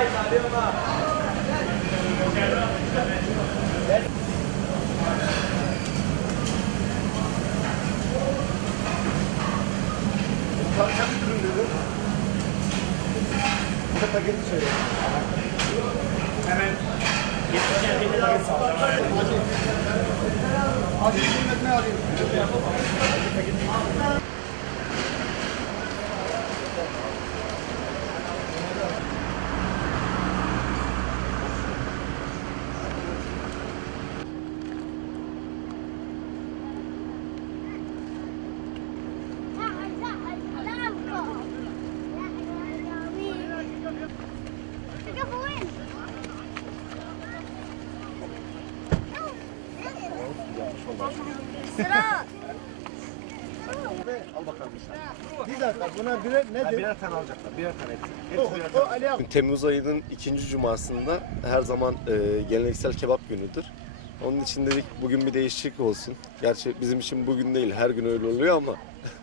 Parça bir ürün dedim. Bir de paketi söyleyeyim. Hemen yetişen bir de daha Acil hizmetini alayım. Al bakalım bir dakika birer tane alacaklar. Birer tane. Temmuz ayının ikinci cumasında her zaman e, geleneksel kebap günüdür. Onun için dedik bugün bir değişiklik olsun. Gerçi bizim için bugün değil her gün öyle oluyor ama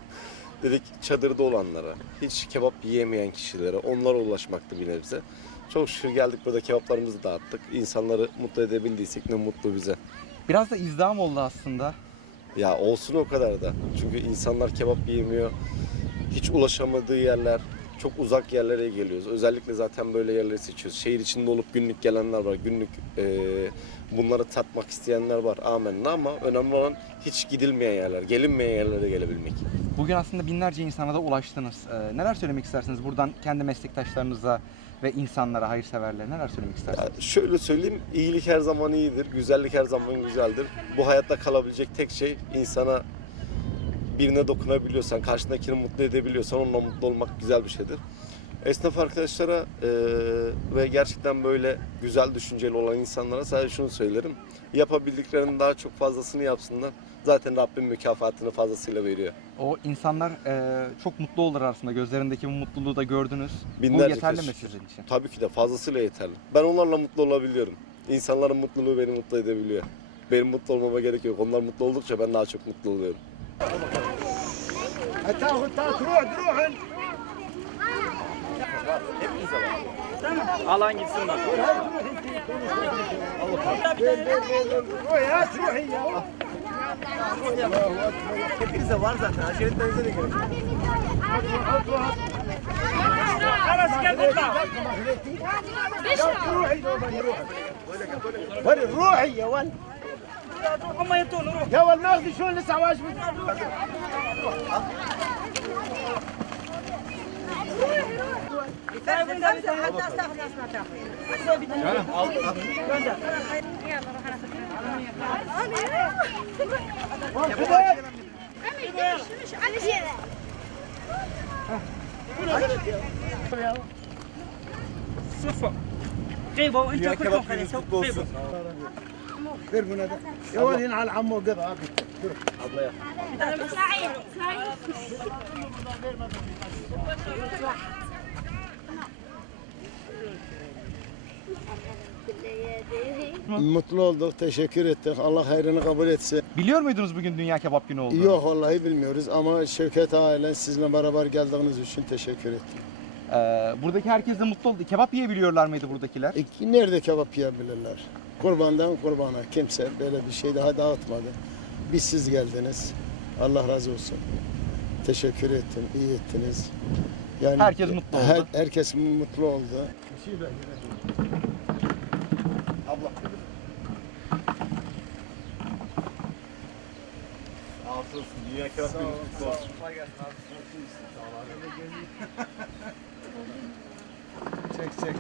dedik çadırda olanlara, hiç kebap yiyemeyen kişilere, onlara ulaşmaktı bir nebze. Çok şükür geldik burada kebaplarımızı dağıttık. İnsanları mutlu edebildiysek ne mutlu bize. Biraz da izdiham oldu aslında. Ya olsun o kadar da. Çünkü insanlar kebap yiyemiyor. Hiç ulaşamadığı yerler, çok uzak yerlere geliyoruz. Özellikle zaten böyle yerleri seçiyoruz. Şehir içinde olup günlük gelenler var. Günlük e, bunları tatmak isteyenler var. Amenna ama önemli olan hiç gidilmeyen yerler, gelinmeyen yerlere gelebilmek. Bugün aslında binlerce insana da ulaştınız. Ee, neler söylemek istersiniz buradan kendi meslektaşlarınıza ve insanlara, hayırseverlere neler söylemek istersiniz? Ya şöyle söyleyeyim, iyilik her zaman iyidir, güzellik her zaman güzeldir. Bu hayatta kalabilecek tek şey insana birine dokunabiliyorsan, karşındakini mutlu edebiliyorsan onunla mutlu olmak güzel bir şeydir. Esnaf arkadaşlara eee, ve gerçekten böyle güzel düşünceli olan insanlara sadece şunu söylerim. Yapabildiklerinin daha çok fazlasını yapsınlar zaten Rabbim mükafatını fazlasıyla veriyor. O insanlar e, çok mutlu olur aslında. Gözlerindeki bu mutluluğu da gördünüz. Binlerce bu yeterli kez. mi sizin için? Tabii ki de fazlasıyla yeterli. Ben onlarla mutlu olabiliyorum. İnsanların mutluluğu beni mutlu edebiliyor. Benim mutlu olmama gerek yok. Onlar mutlu oldukça ben daha çok mutlu oluyorum. Hepinize var. Alan gitsin bak. Allah. روحي يا ولد هم يطون روح يا ولد ناخذ شلون لسه واجبك صفا طيبه وانت كلكم خليتوا يا ولد على عمو قطع Mutlu olduk, teşekkür ettik. Allah hayrını kabul etsin. Biliyor muydunuz bugün Dünya Kebap Günü olduğunu? Yok vallahi bilmiyoruz ama Şevket Ağa sizinle beraber geldiğiniz için teşekkür ettim. Ee, buradaki herkes de mutlu oldu. Kebap yiyebiliyorlar mıydı buradakiler? E, nerede kebap yiyebilirler? Kurbandan kurbana kimse böyle bir şey daha dağıtmadı. Biz siz geldiniz. Allah razı olsun. Teşekkür ettim, iyi ettiniz. Yani Herkes mutlu oldu. Her- herkes mutlu oldu. Afiyet olsun. Dünya kebap günü kutlu olsun. Çek çek